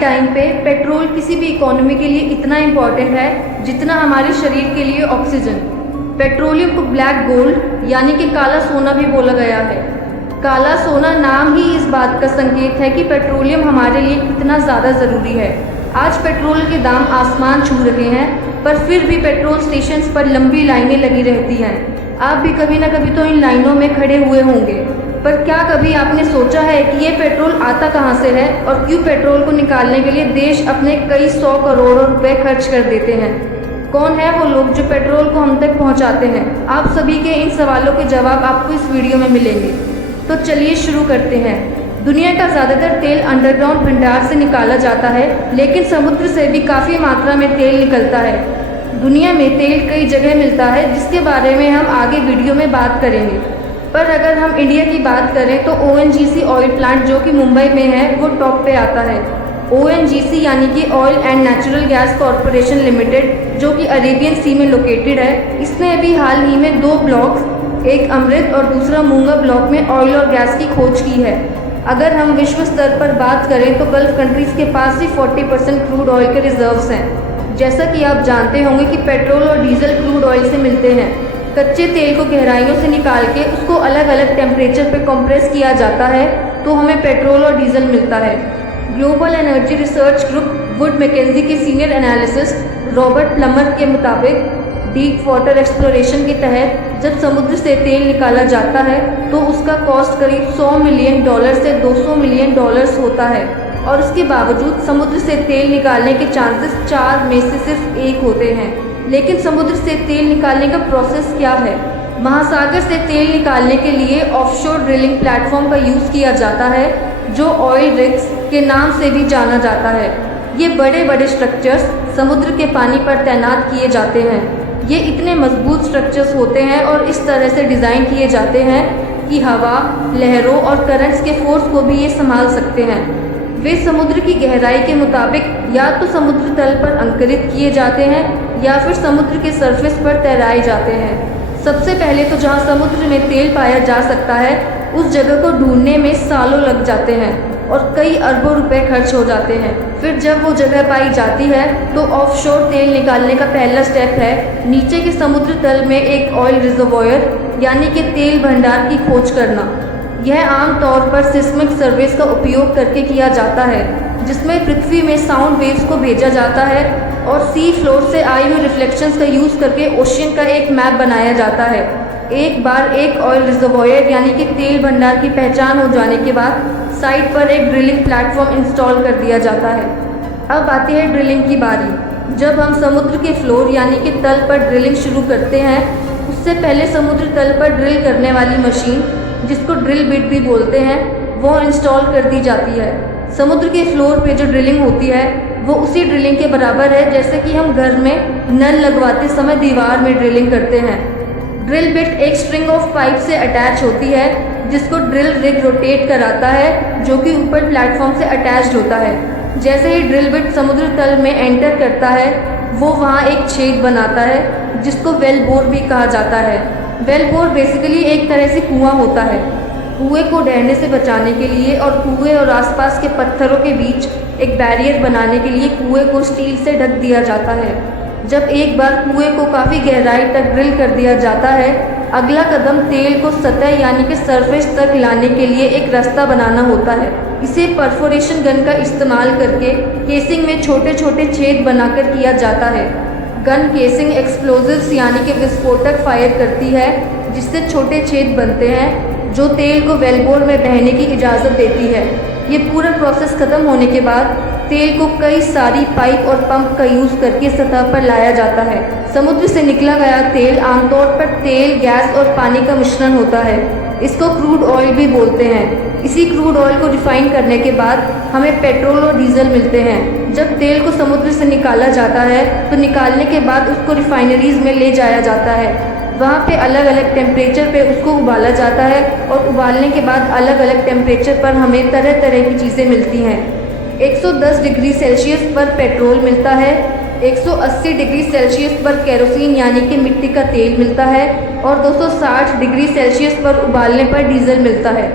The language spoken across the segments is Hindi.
टाइम पे पेट्रोल किसी भी इकोनॉमी के लिए इतना इम्पॉर्टेंट है जितना हमारे शरीर के लिए ऑक्सीजन। पेट्रोलियम को ब्लैक गोल्ड यानी कि काला सोना भी बोला गया है। काला सोना नाम ही इस बात का संकेत है कि पेट्रोलियम हमारे लिए कितना ज़्यादा ज़रूरी है। आज पेट्रोल के दाम आसमान छू रहे हैं, पर फिर भी पेट्रोल स्टेशंस पर लंबी लाइनें लगी रहती हैं। आप भी कभी ना कभी तो इन लाइनों में खड़े हुए होंगे, पर क्या कभी आपने सोचा है कि ये पेट्रोल आता कहाँ से है और क्यों पेट्रोल को निकालने के लिए देश अपने कई 100 करोड़ रुपए खर्च कर देते हैं? कौन है वो लोग जो पेट्रोल को हम तक पहुँचाते हैं? आप सभी के इन सवालों के जवाब आपको इस वीडियो में मिलेंगे। तो चलिए शुरू करते हैं। दुनिया का ज़्यादातर तेल अंडरग्राउंड भंडार से निकाला जाता है, लेकिन समुद्र से भी काफ़ी मात्रा में तेल निकलता है। दुनिया में तेल कई जगह मिलता है, जिसके बारे में हम आगे वीडियो में बात करेंगे। पर अगर हम इंडिया की बात करें तो ONGC ऑयल प्लांट जो कि मुंबई में है वो टॉप पे आता है। ONGC यानी कि oil and natural gas corporation limited, जो कि अरेबियन सी में लोकेटेड है, इसने अभी हाल ही में 2 ब्लॉक्स, एक अमृत और दूसरा मूंगा ब्लॉक में ऑयल और गैस की खोज की है। अगर हम विश्व स्तर पर बात करें तो गल्फ कंट्रीज़ के पास ही 40% क्रूड ऑयल के रिजर्व्स हैं। जैसा कि आप जानते होंगे कि पेट्रोल और डीजल क्रूड ऑयल से मिलते हैं। कच्चे तेल को गहराइयों से निकाल के उसको अलग अलग टेम्परेचर पे कंप्रेस किया जाता है, तो हमें पेट्रोल और डीजल मिलता है। Global energy research group Wood Mackenzie के सीनियर एनालिसिस्ट रॉबर्ट प्लमर के मुताबिक डीप वाटर एक्सप्लोरेशन के तहत जब समुद्र से तेल निकाला जाता है तो उसका कॉस्ट करीब $100 मिलियन से $200 मिलियन होता है, और इसके बावजूद समुद्र से तेल निकालने के चांसेस 4 में से सिर्फ 1 होते हैं। लेकिन समुद्र से तेल निकालने का प्रोसेस क्या है? महासागर से तेल निकालने के लिए ऑफशोर ड्रिलिंग प्लेटफॉर्म का यूज़ किया जाता है, जो ऑयल रिग्स के नाम से भी जाना जाता है। ये बड़े बड़े स्ट्रक्चर्स समुद्र के पानी पर तैनात किए जाते हैं। ये इतने मजबूत स्ट्रक्चर्स होते हैं और इस तरह से डिज़ाइन किए जाते हैं कि हवा, लहरों और करंट्स के फोर्स को भी ये संभाल सकते हैं। वे समुद्र की गहराई के मुताबिक या तो समुद्र तल पर अंकुरित किए जाते हैं या फिर समुद्र के सरफेस पर तैराए जाते हैं। सबसे पहले तो जहाँ समुद्र में तेल पाया जा सकता है उस जगह को ढूंढने में सालों लग जाते हैं और कई अरबों रुपए खर्च हो जाते हैं। फिर जब वो जगह पाई जाती है तो ऑफशोर तेल निकालने का पहला स्टेप है नीचे के समुद्र तल में एक ऑयल रिजर्वॉयर यानी कि तेल भंडार की खोज करना। यह आमतौर पर सिस्मिक सर्वेस का उपयोग करके किया जाता है, जिसमें पृथ्वी में साउंड वेव्स को भेजा जाता है और सी फ्लोर से आई हुई रिफ्लेक्शंस का यूज़ करके ओशियन का एक मैप बनाया जाता है। एक बार एक ऑयल रिजर्वॉयर यानी कि तेल भंडार की पहचान हो जाने के बाद साइट पर एक ड्रिलिंग प्लेटफॉर्म इंस्टॉल कर दिया जाता है। अब आती है ड्रिलिंग की बारी। जब हम समुद्र के फ्लोर यानी कि तल पर ड्रिलिंग शुरू करते हैं, उससे पहले समुद्र तल पर ड्रिल करने वाली मशीन, जिसको ड्रिल बिट भी बोलते हैं, वो इंस्टॉल कर दी जाती है। समुद्र के फ्लोर पे जो ड्रिलिंग होती है वो उसी ड्रिलिंग के बराबर है जैसे कि हम घर में नल लगवाते समय दीवार में ड्रिलिंग करते हैं। ड्रिल बिट एक स्ट्रिंग ऑफ पाइप से अटैच होती है, जिसको ड्रिल रिग रोटेट कराता है, जो कि ऊपर प्लेटफॉर्म से अटैच्ड होता है। जैसे ही ड्रिल बिट समुद्र तल में एंटर करता है वो वहाँ एक छेद बनाता है, जिसको वेल बोर भी कहा जाता है। वेल बोर बेसिकली एक तरह से कुआं होता है। कुएं को ढहने से बचाने के लिए और कुएं और आसपास के पत्थरों के बीच एक बैरियर बनाने के लिए कुएं को स्टील से ढक दिया जाता है। जब एक बार कुएं को काफ़ी गहराई तक ड्रिल कर दिया जाता है, अगला कदम तेल को सतह यानी कि सरफेस तक लाने के लिए एक रास्ता बनाना होता है। इसे परफोरेशन गन का इस्तेमाल करके केसिंग में छोटे छोटे छेद बनाकर किया जाता है। गन केसिंग एक्सप्लोजिव्स यानी कि विस्फोटक फायर करती है, जिससे छोटे छेद बनते हैं जो तेल को वेलबोर में बहने की इजाज़त देती है। ये पूरा प्रोसेस ख़त्म होने के बाद तेल को कई सारी पाइप और पंप का यूज़ करके सतह पर लाया जाता है। समुद्र से निकला गया तेल आमतौर पर तेल, गैस और पानी का मिश्रण होता है। इसको क्रूड ऑयल भी बोलते हैं। इसी क्रूड ऑयल को रिफाइन करने के बाद हमें पेट्रोल और डीजल मिलते हैं। जब तेल को समुद्र से निकाला जाता है तो निकालने के बाद उसको रिफाइनरीज में ले जाया जाता है। वहाँ पे अलग अलग टेम्परेचर पे उसको उबाला जाता है और उबालने के बाद अलग अलग टेम्परेचर पर हमें तरह तरह की चीज़ें मिलती हैं। 110 डिग्री सेल्सियस पर पेट्रोल मिलता है, 180 डिग्री सेल्सियस पर केरोसिन यानी कि मिट्टी का तेल मिलता है और 260 डिग्री सेल्सियस पर उबालने पर डीजल मिलता है।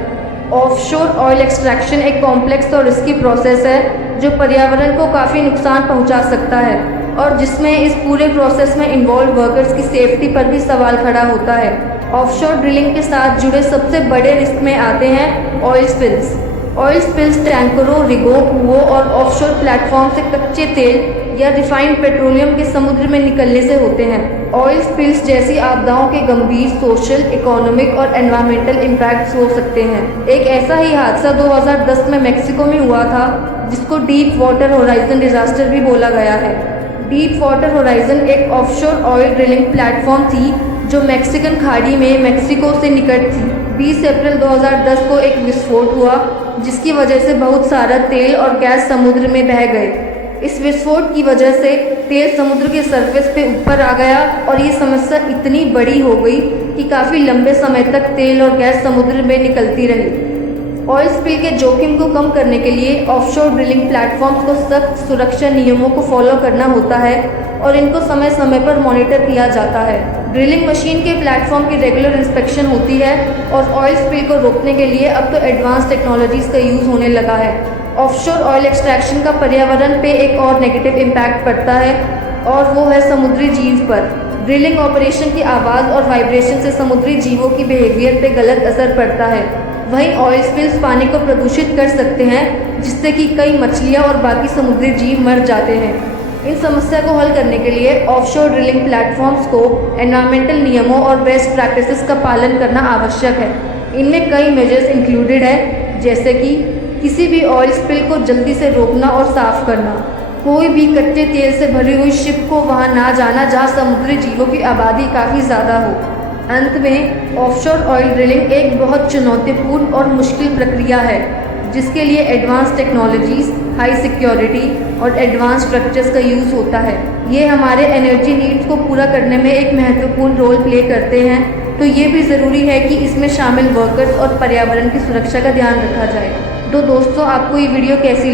ऑफशोर ऑयल एक्सट्रैक्शन एक कॉम्प्लेक्स और रिस्की प्रोसेस है जो पर्यावरण को काफ़ी नुकसान पहुंचा सकता है और जिसमें इस पूरे प्रोसेस में इन्वॉल्व वर्कर्स की सेफ्टी पर भी सवाल खड़ा होता है। ऑफशोर ड्रिलिंग के साथ जुड़े सबसे बड़े रिस्क में आते हैं ऑयल स्पिल्स। ऑयल स्पिल्स टैंकरों, रिगों, कुओं और ऑफशोर प्लेटफॉर्म से कच्चे तेल या रिफाइंड पेट्रोलियम के समुद्र में निकलने से होते हैं। ऑयल स्पिल्स जैसी आपदाओं के गंभीर सोशल, इकोनॉमिक और एनवायरमेंटल इम्पैक्ट्स हो सकते हैं। एक ऐसा ही हादसा 2010 में मेक्सिको में हुआ था जिसको डीप वाटर होराइजन डिजास्टर भी बोला गया है। डीप वाटर होराइजन एक ऑफशोर ऑयल ड्रिलिंग प्लेटफॉर्म थी जो मैक्सिकन खाड़ी में मेक्सिको से निकट थी। 20 अप्रैल 2010 को एक विस्फोट हुआ जिसकी वजह से बहुत सारा तेल और गैस समुद्र में बह गए। इस विस्फोट की वजह से तेल समुद्र के सरफेस पे ऊपर आ गया और ये समस्या इतनी बड़ी हो गई कि काफ़ी लंबे समय तक तेल और गैस समुद्र में निकलती रही। ऑयल स्पिल के जोखिम को कम करने के लिए ऑफशोर ड्रिलिंग प्लेटफॉर्म्स को सख्त सुरक्षा नियमों को फॉलो करना होता है और इनको समय समय पर मॉनिटर किया जाता है। ड्रिलिंग मशीन के प्लेटफॉर्म की रेगुलर इंस्पेक्शन होती है और ऑयल स्पिल को रोकने के लिए अब तो एडवांस टेक्नोलॉजीज़ का यूज़ होने लगा है। ऑफशोर ऑयल एक्सट्रैक्शन का पर्यावरण पे एक और नेगेटिव इम्पैक्ट पड़ता है और वो है समुद्री जीव पर। ड्रिलिंग ऑपरेशन की आवाज़ और वाइब्रेशन से समुद्री जीवों की बिहेवियर पे गलत असर पड़ता है। वहीं ऑयल स्पिल्स पानी को प्रदूषित कर सकते हैं जिससे कि कई मछलियाँ और बाकी समुद्री जीव मर जाते हैं। इन समस्या को हल करने के लिए ऑफशोर ड्रिलिंग प्लेटफॉर्म्स को एनवायरमेंटल नियमों और बेस्ट प्रैक्टिसेस का पालन करना आवश्यक है। इनमें कई मेजर्स इंक्लूडेड है जैसे कि किसी भी ऑयल स्पिल को जल्दी से रोकना और साफ करना, कोई भी कच्चे तेल से भरी हुई शिप को वहां ना जाना जहां समुद्री जीवों की आबादी काफ़ी ज़्यादा हो। अंत में ऑफशोर ऑयल ड्रिलिंग एक बहुत चुनौतीपूर्ण और मुश्किल प्रक्रिया है जिसके लिए एडवांस टेक्नोलॉजीज़, हाई सिक्योरिटी और एडवांस स्ट्रक्चर्स का यूज़ होता है। ये हमारे एनर्जी नीड्स को पूरा करने में एक महत्वपूर्ण रोल प्ले करते हैं, तो ये भी ज़रूरी है कि इसमें शामिल वर्कर्स और पर्यावरण की सुरक्षा का ध्यान रखा जाए। तो दोस्तों, आपको ये वीडियो कैसी लगी?